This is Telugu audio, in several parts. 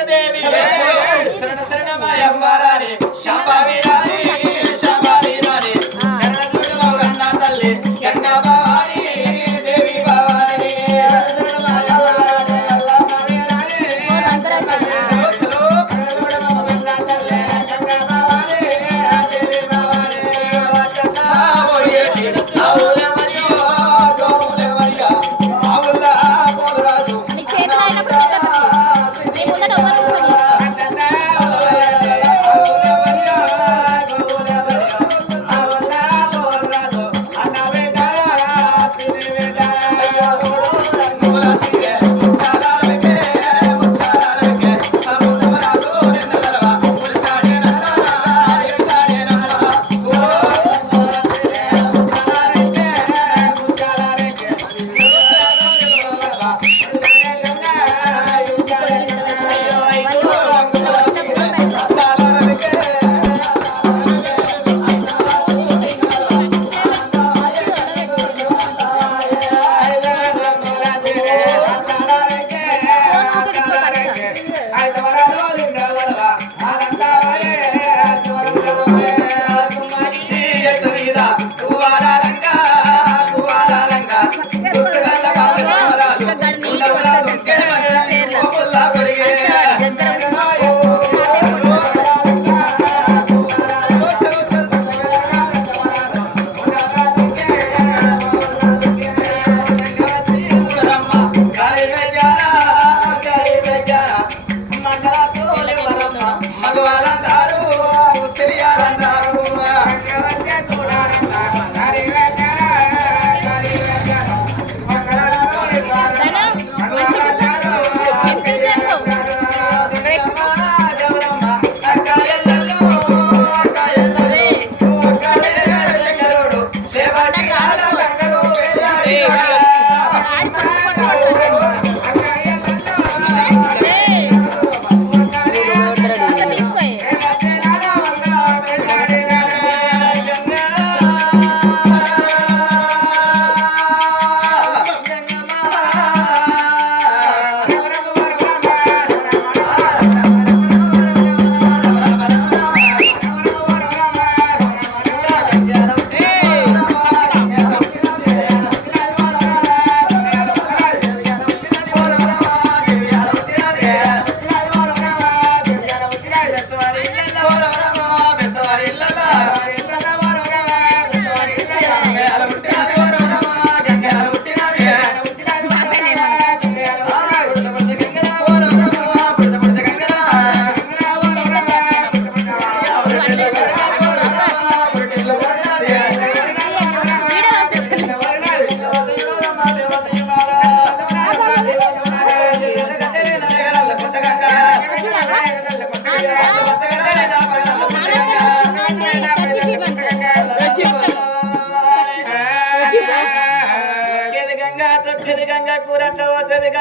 భాగ్యదేవి శరణమాయ శరణమాయ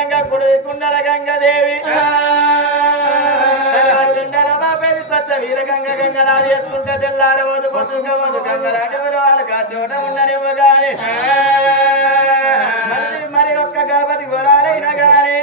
గంగా కుడి కుండల గంగ దేవి చుండల బాపేది సచ్చ వీర గంగ గంగ నాది ఎత్తుంటే తెల్లారవదు పొద్దుకవదు గంగ రాటవరు వాళ్ళకి చోట ఉండనివ్వు గాని. మరి ఒక్క గణపతి వరాలైన గాని.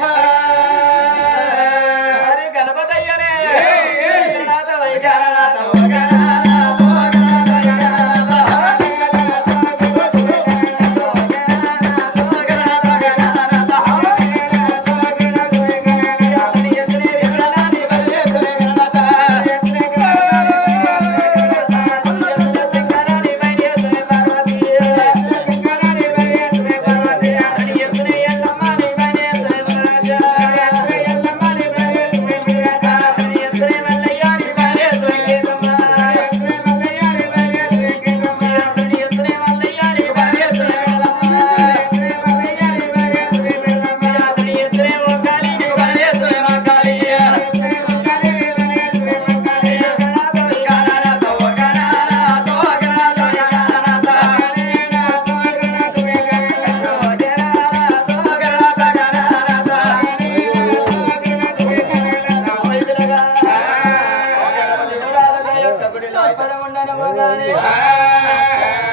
నమ్మగానే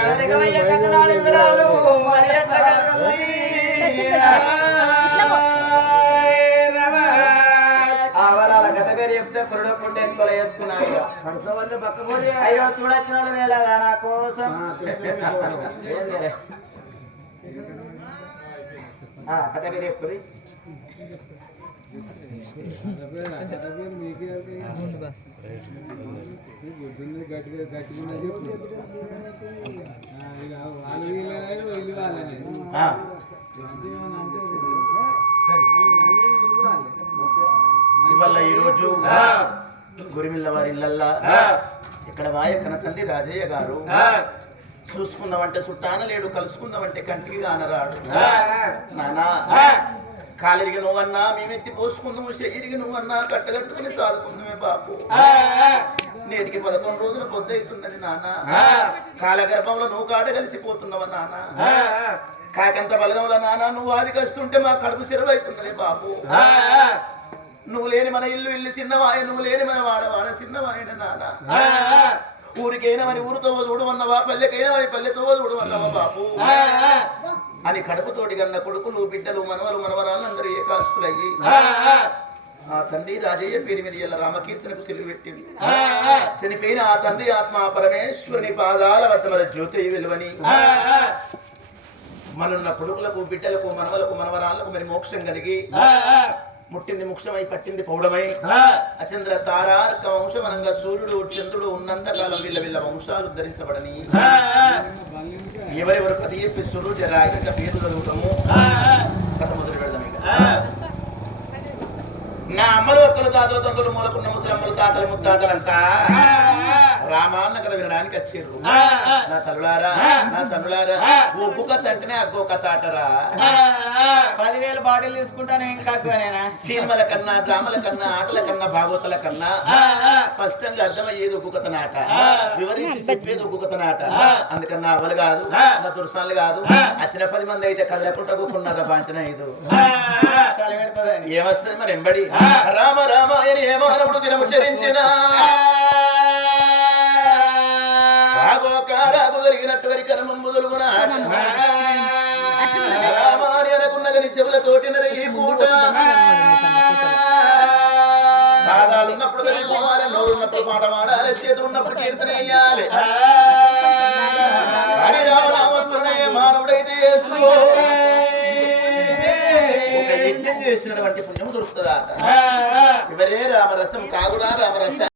సరిగమయ్య కథనాడు వివరాలు. మరి ఎట్లా వేసుకున్నాను అయ్యో చూడొచ్చిన వాళ్ళు వేలాగా నా కోసం? కథ గారు చెప్పుది. చెప్పుర్రి. గట్టిగా గట్టిగా చెప్పు వాళ్ళు వీళ్ళనే వీళ్ళు వాళ్ళనే ఆ, ఇవాళ ఈరోజు గురిమిల్ల వారి ఇళ్ళల్లా ఇక్కడ వాయకన తల్లి రాజయ్య గారు. చూసుకుందామంటే చుట్టాన లేడు కలుసుకుందామంటే కంటికి కానరాడు నానా. కాలిరిగి నువ్వన్నా మేమెత్తి పోసుకుందాము చెయ్యిరిగి నువ్వన్నా కట్టగట్టుకుని సాదుకుందామే బాపు. నేటికి పదకొండు రోజుల పొద్దు అవుతున్నది నాన్న కాలగర్భంలో నువ్వు కాడ కలిసిపోతున్నావా నాన్న? కాకంత బలగంలో నాన్న నువ్వు ఆది కస్తుంటే మా కడుపు సిరవైతున్నది బాపు. నువ్వు లేని మన ఇల్లు ఇల్లు చిన్నవాయ నువ్వు లేని మన వాడ వాడ చిన్నవాయన నాన్న. ఊరికైనా మరి ఊరితో చూడమన్నవా పల్లెకైనా మరి పల్లెతో చూడమన్నవా బాపు? అని కడుపుతోటి కన్న కొడుకులు బిడ్డలు మనవలు మనవరాలు అందరూ ఏకాస్తులయ్యి ఆ తండ్రి రాజయ్య పేరు మీద ఇలా రామకీర్తనకు సిలుగు పెట్టింది. చనిపోయిన ఆ తండ్రి ఆత్మ పరమేశ్వరుని పాదాల వద్ద మరి జ్యోతి వెలువని. మనున్న కొడుకులకు బిడ్డలకు మనవలకు మనవరాళ్ళకు మరి మోక్షం కలిగి ముట్టింది ముక్షమై పట్టింది పౌడమై. అచంద్ర తారార్క వంశమనంగా సూర్యుడు చంద్రుడు ఉన్నంత కాలం వీళ్ళ వీళ్ళ వంశాలు ధరించబడని ఎవరెవరు కథ చెప్పిస్తున్నారు జరాగిక పేరు చదువుతాము? కథ మొదలు పెడదాం ఇక. నా అమ్మలు ఒక్కరు తాతలు తండ్రులు మూలకున్న ముసలమ్మలు తాతలు ముత్తాతలంతా. రామాన్న కథ వినడానికి వచ్చిర్రు. నా తల్లులారా నా తల్లులారా ఒక్కొక్క తండ్రినే అగ్గొక్క తాటరా పదివేలు బాటిల్ తీసుకుంటాను ఇంకా నేనా సినిమాల కన్నా డ్రామాల కన్నా ఆటల కన్నా భాగవతల కన్నా స్పష్టంగా అర్థమయ్యేది ఒక్కొక్క నాట. వివరించి చెప్పేది ఒక్కొక్క నాట. అందుకన్నా అవలు కాదు నా దుర్సాలు కాదు. వచ్చిన పది మంది అయితే కళ్ళకుండా కూకున్నారా పాంచన ఐదు? చలి పెడుతుందని. ఏమొస్తుంది మరి ఎంబడి? రామ రామ అని ఏమానవుడు దినము వరి కర్మం మొదలుగున? రామ అని అనుకున్నగని చెవులతోటి నరిగి పూట. పాదాలున్నప్పుడు కలిపోవాలి నోరున్నప్పుడు పాట పాడాలి చేతులున్నప్పుడు కీర్తన వేయాలి మానవుడైతే ఒక యజ్ఞం చేసినటువంటి పుణ్యం దొరుకుతుందా ఎవరే రామరసం కాగురా రామరసం.